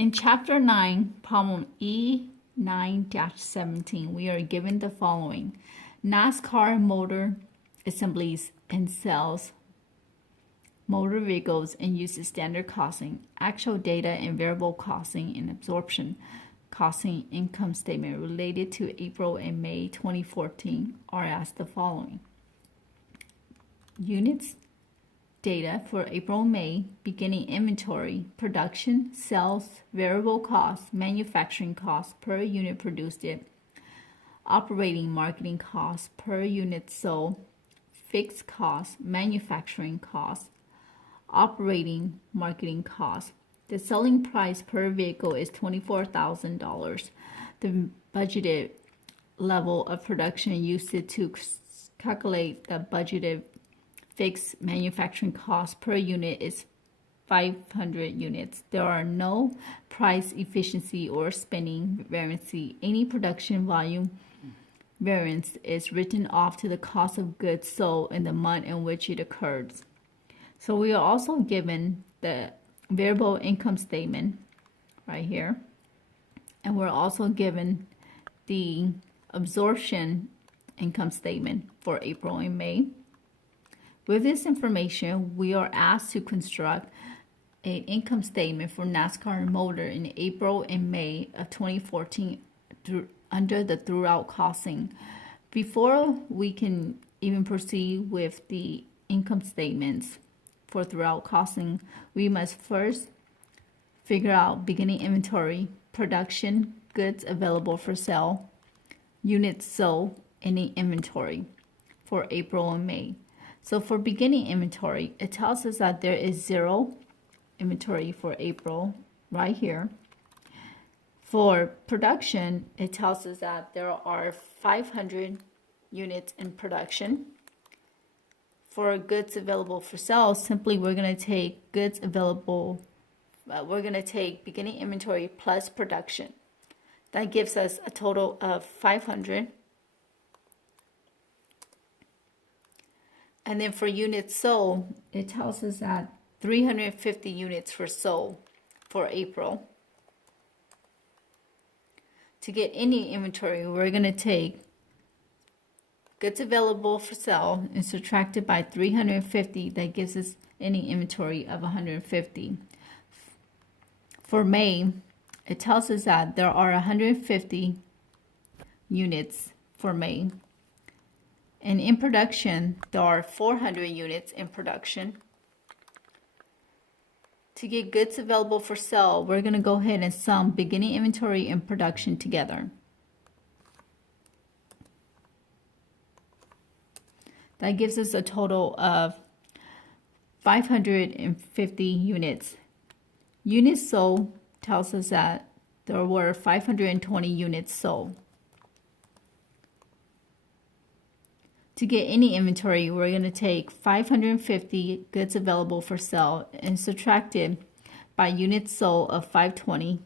In Chapter 9, Problem E9-17, we are given the following. NASCAR motor assemblies and sells motor vehicles and uses standard costing. Actual data and variable costing and absorption costing income statement related to April and May 2014 are as the following. Units data for April and May, beginning inventory, production, sales, variable costs, manufacturing costs per unit produced, operating marketing costs per unit sold, fixed costs, manufacturing costs, operating marketing costs. The selling price per vehicle is $24,000. The budgeted level of production used to calculate the budgeted fixed manufacturing cost per unit is 500 units. There are no price efficiency or spending variance. Any production volume variance is written off to the cost of goods sold in the month in which it occurs. So we are also given the variable income statement right here. And we're also given the absorption income statement for April and May. With this information, we are asked to construct an income statement for NASCAR Motor in April and May of 2014 under the throughout costing. Before we can even proceed with the income statements for throughout costing, we must first figure out beginning inventory, production, goods available for sale, units sold, any inventory for April and May. So for beginning inventory, it tells us that there is 0 inventory for April right here. For production, it tells us that there are 500 units in production. For goods available for sale, simply we're going to take goods available, we're going to take beginning inventory plus production. That gives us a total of 500. And then for units sold, it tells us that 350 units were sold for April. To get any inventory, we're going to take goods available for sale and subtract it by 350. That gives us any inventory of 150. For May, it tells us that there are 150 units for May. And in production, there are 400 units in production. To get goods available for sale, we're going to go ahead and sum beginning inventory and production together. That gives us a total of 550 units. Units sold tells us that there were 520 units sold. To get any inventory, we're going to take 550 goods available for sale and subtract it by units sold of 520.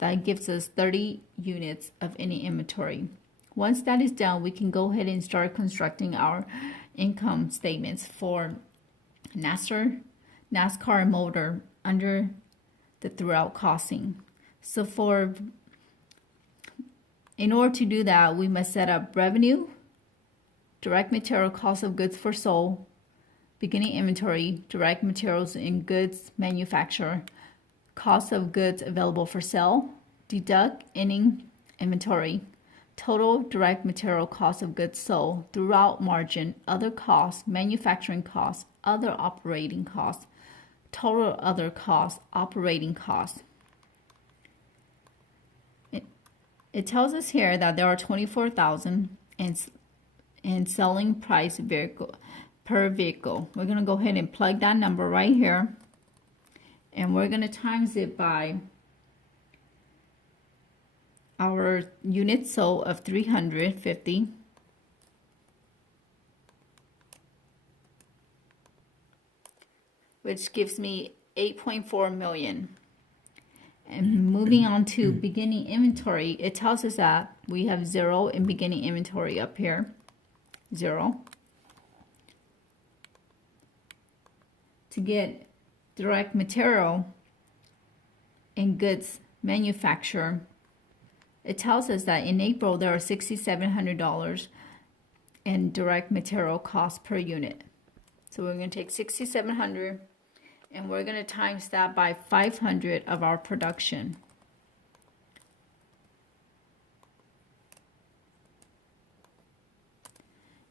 That gives us 30 units of any inventory. Once that is done, we can go ahead and start constructing our income statements for NASCAR Motor under the throughout costing. So in order to do that, we must set up revenue, direct material cost of goods for sold, beginning inventory, direct materials and goods manufactured, cost of goods available for sale, deduct ending inventory, total direct material cost of goods sold, throughout margin, other costs, manufacturing costs, other operating costs, total other costs, operating costs. It tells us here that there are 24,000 and selling price per vehicle. We're going to go ahead and plug that number right here, and we're going to times it by our units sold of 350, which gives me 8.4 million. And moving on to beginning inventory, it tells us that we have 0 in beginning inventory up here. 0. To get direct material and goods manufacturer, it tells us that in April there are $6,700 in direct material cost per unit. So we're going to take 6,700 and we're going to times that by 500 of our production.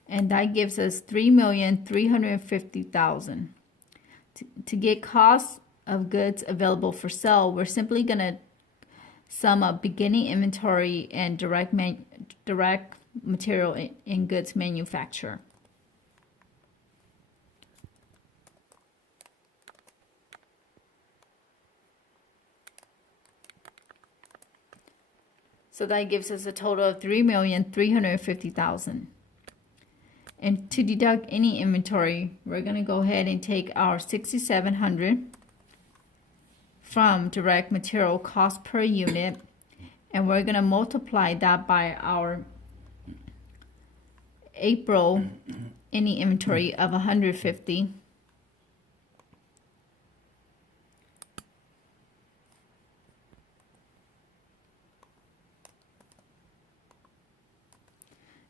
And that gives us $3,350,000. To get costs of goods available for sale, we're simply going to sum up beginning inventory and direct material in goods manufacturer. So that gives us a total of $3,350,000. And to deduct any inventory, we're going to go ahead and take our $6,700 from direct material cost per unit, and we're going to multiply that by our April any inventory of 150.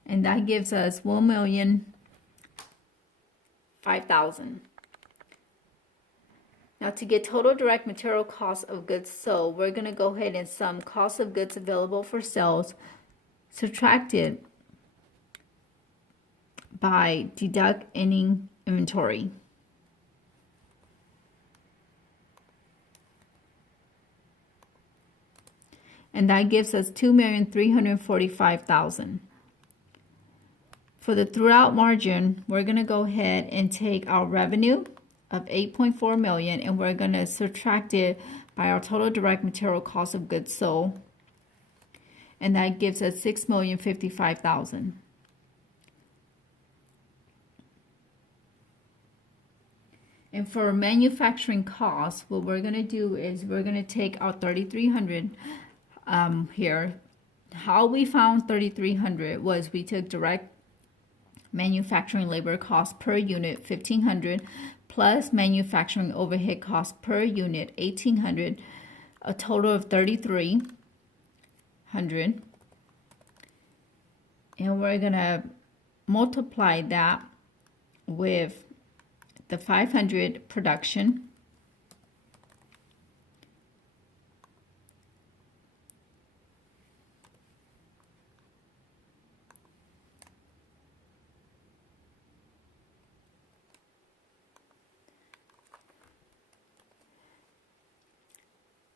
And that gives us $1,005,000. Now to get total direct material cost of goods sold, we're going to go ahead and sum cost of goods available for sales subtracted by deduct ending inventory. And that gives us $2,345,000. For the throughout margin, we're going to go ahead and take our revenue of $8.4 million and we're going to subtract it by our total direct material cost of goods sold. And that gives us $6,055,000. And for manufacturing costs, what we're going to do is we're going to take our $3,300 here. How we found $3,300 was we took direct manufacturing labor cost per unit $1,500 plus manufacturing overhead cost per unit $1,800, a total of $3,300. And we're gonna multiply that with the 500 production.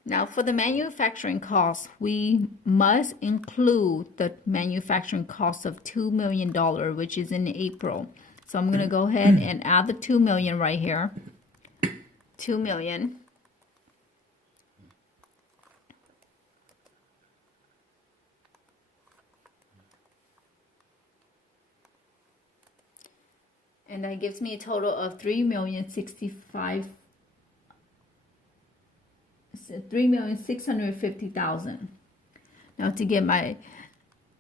Now for the manufacturing cost, we must include the manufacturing cost of $2 million, which is in April. So I'm going to go ahead and add the $2 million right here. $2 million. And that gives me a total of $3,650,000. Now to get my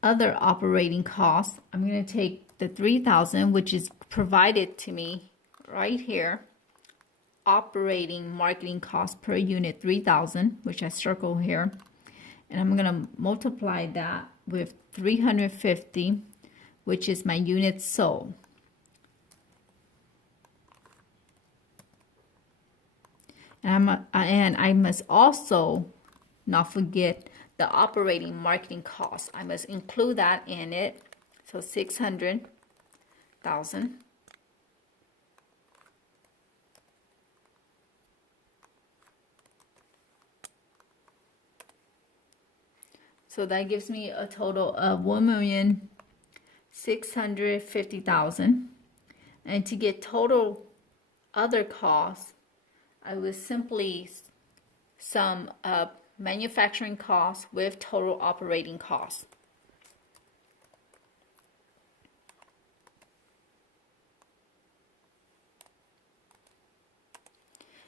other operating costs, I'm going to take the $3,000, which is provided to me right here. Operating marketing cost per unit $3,000, which I circle here, and I'm going to multiply that with 350, which is my units sold. And I must also not forget the operating marketing cost. I must include that in it. So $600,000. So that gives me a total of $1,650,000. And to get total other costs, I would simply sum up manufacturing costs with total operating costs.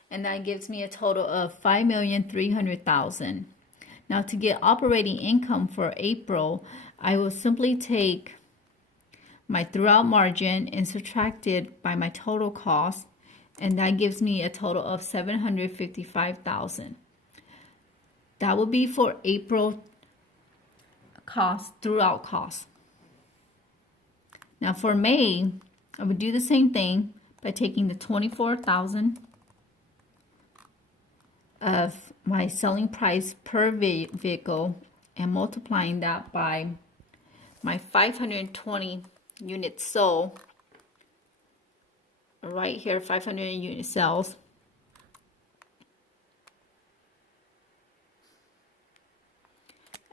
And that gives me a total of $5,300,000. Now to get operating income for April, I will simply take my throughout margin and subtract it by my total cost, and that gives me a total of $755,000. That would be for April cost, throughout cost. Now for May, I would do the same thing by taking the 24,000 of my selling price per vehicle and multiplying that by my 520 units sold. Right here, 500 unit sales.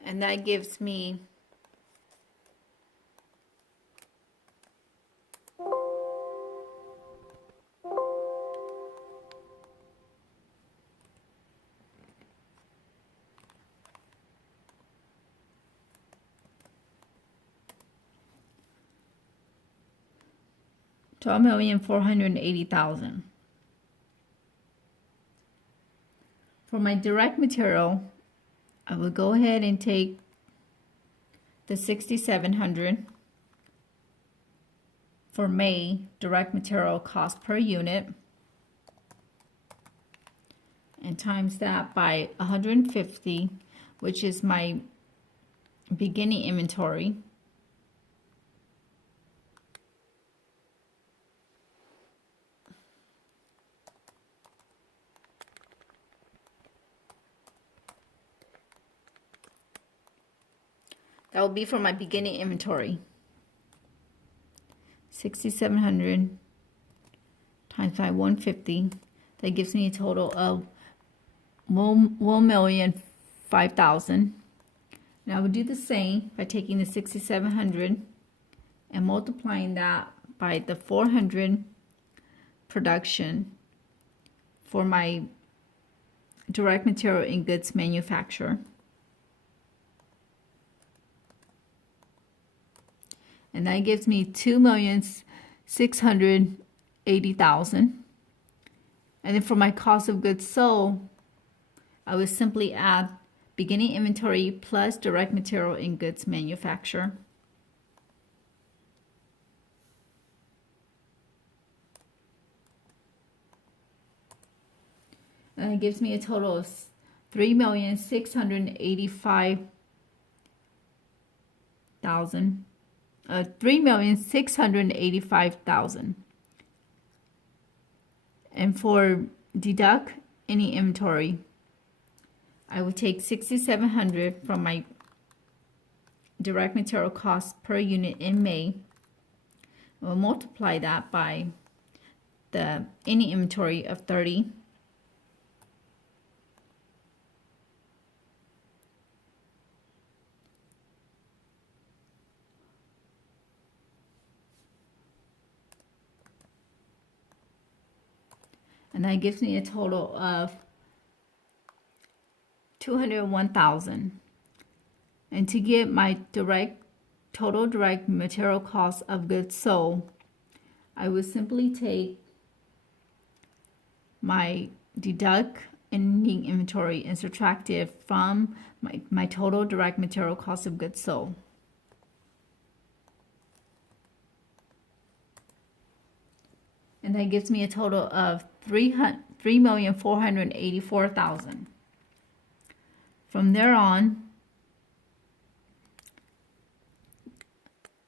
And that gives me $12,480,000. For my direct material, I will go ahead and take the 6,700 for May direct material cost per unit and times that by 150, which is my beginning inventory. That will be for my beginning inventory. 6,700 times by 150. That gives me a total of 1,005,000. And I would do the same by taking the 6,700 and multiplying that by the 400 production for my direct material and goods manufacturer. And that gives me 2,680,000. And then for my cost of goods sold, I would simply add beginning inventory plus direct material and goods manufacturer. And that gives me a total of 3,685,000. 3,685,000. And for deduct any inventory, I would take 6,700 from my direct material cost per unit in May. I will multiply that by the any inventory of 30. And that gives me a total of 201,000. And to get my total direct material cost of goods sold, I would simply take my deduct ending inventory and subtract it from my total direct material cost of goods sold. And that gives me a total of 3,484,000. From there on,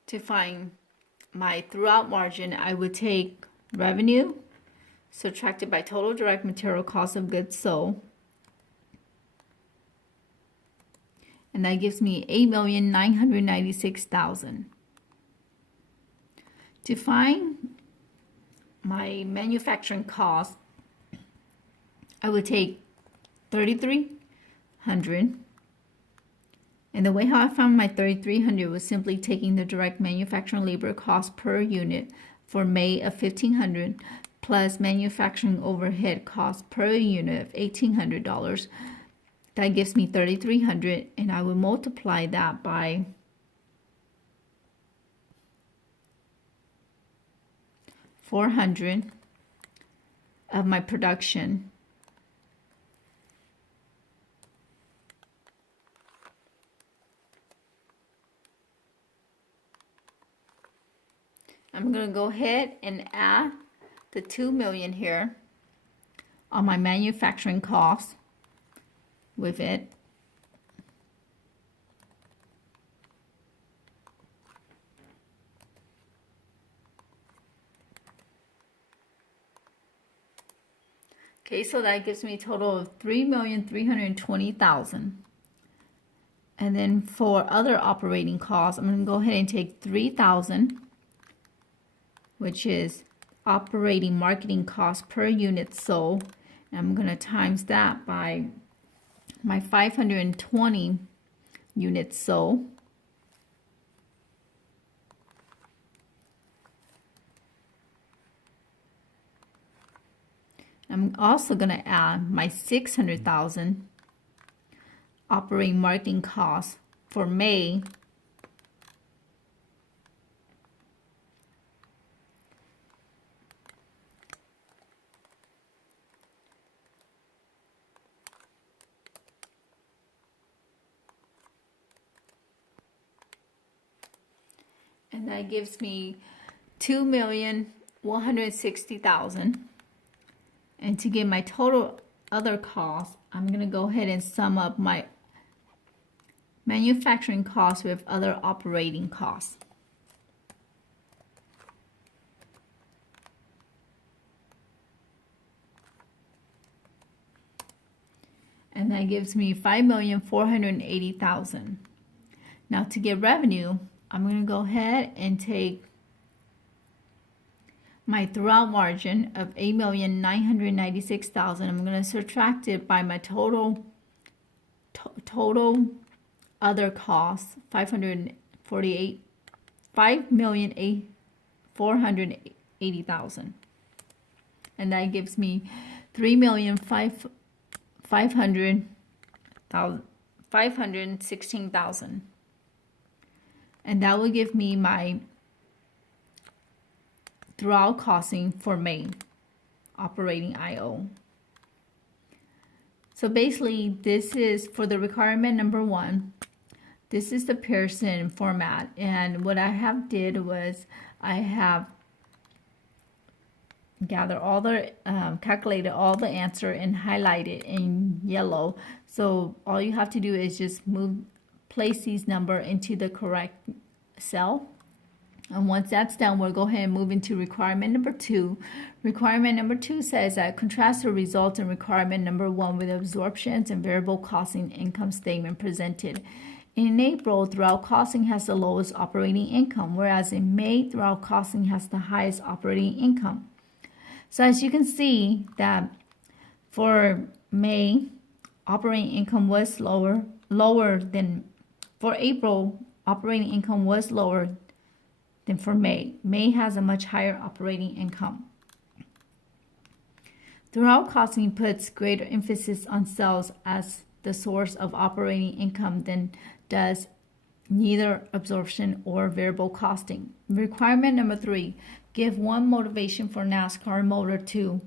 to find my throughout margin, I would take revenue subtracted by total direct material cost of goods sold. And that gives me 8,996,000. To find my manufacturing cost, I would take 3,300. And the way how I found my 3,300 was simply taking the direct manufacturing labor cost per unit for May of 1,500 plus manufacturing overhead cost per unit of $1,800. That gives me 3,300, and I would multiply that by 400 of my production. I'm going to go ahead and add the 2 million here on my manufacturing cost with it. Okay, so that gives me a total of $3,320,000. And then for other operating costs, I'm going to go ahead and take $3,000, which is operating marketing cost per unit sold. And I'm going to times that by my 520 units sold. I'm also going to add my 600,000 operating marketing costs for May. And that gives me $2,160,000. And to get my total other costs, I'm going to go ahead and sum up my manufacturing costs with other operating costs. And that gives me $5,480,000. Now to get revenue, I'm going to go ahead and take my throughout margin of $8,996,000. I'm going to subtract it by my total other costs, $5,480,000, and that gives me $3,516,000, and that will give me my throughout costing for May operating IO. So basically, this is for the requirement number 1. This is the Pearson format, and what I have did was I have gathered all the calculated all the answer and highlighted in yellow. So all you have to do is just place these number into the correct cell. And once that's done, we'll go ahead and move into requirement number 2. Requirement number 2 says that contrast the results in requirement number 1 with absorptions and variable costing income statement presented. In April, throughout costing has the lowest operating income, whereas in May, throughout costing has the highest operating income. So as you can see that for May, operating income was lower than for April, operating income was lower than for May. May has a much higher operating income. Throughout costing puts greater emphasis on sales as the source of operating income than does neither absorption or variable costing. Requirement number 3, give one motivation for NASCAR Motor to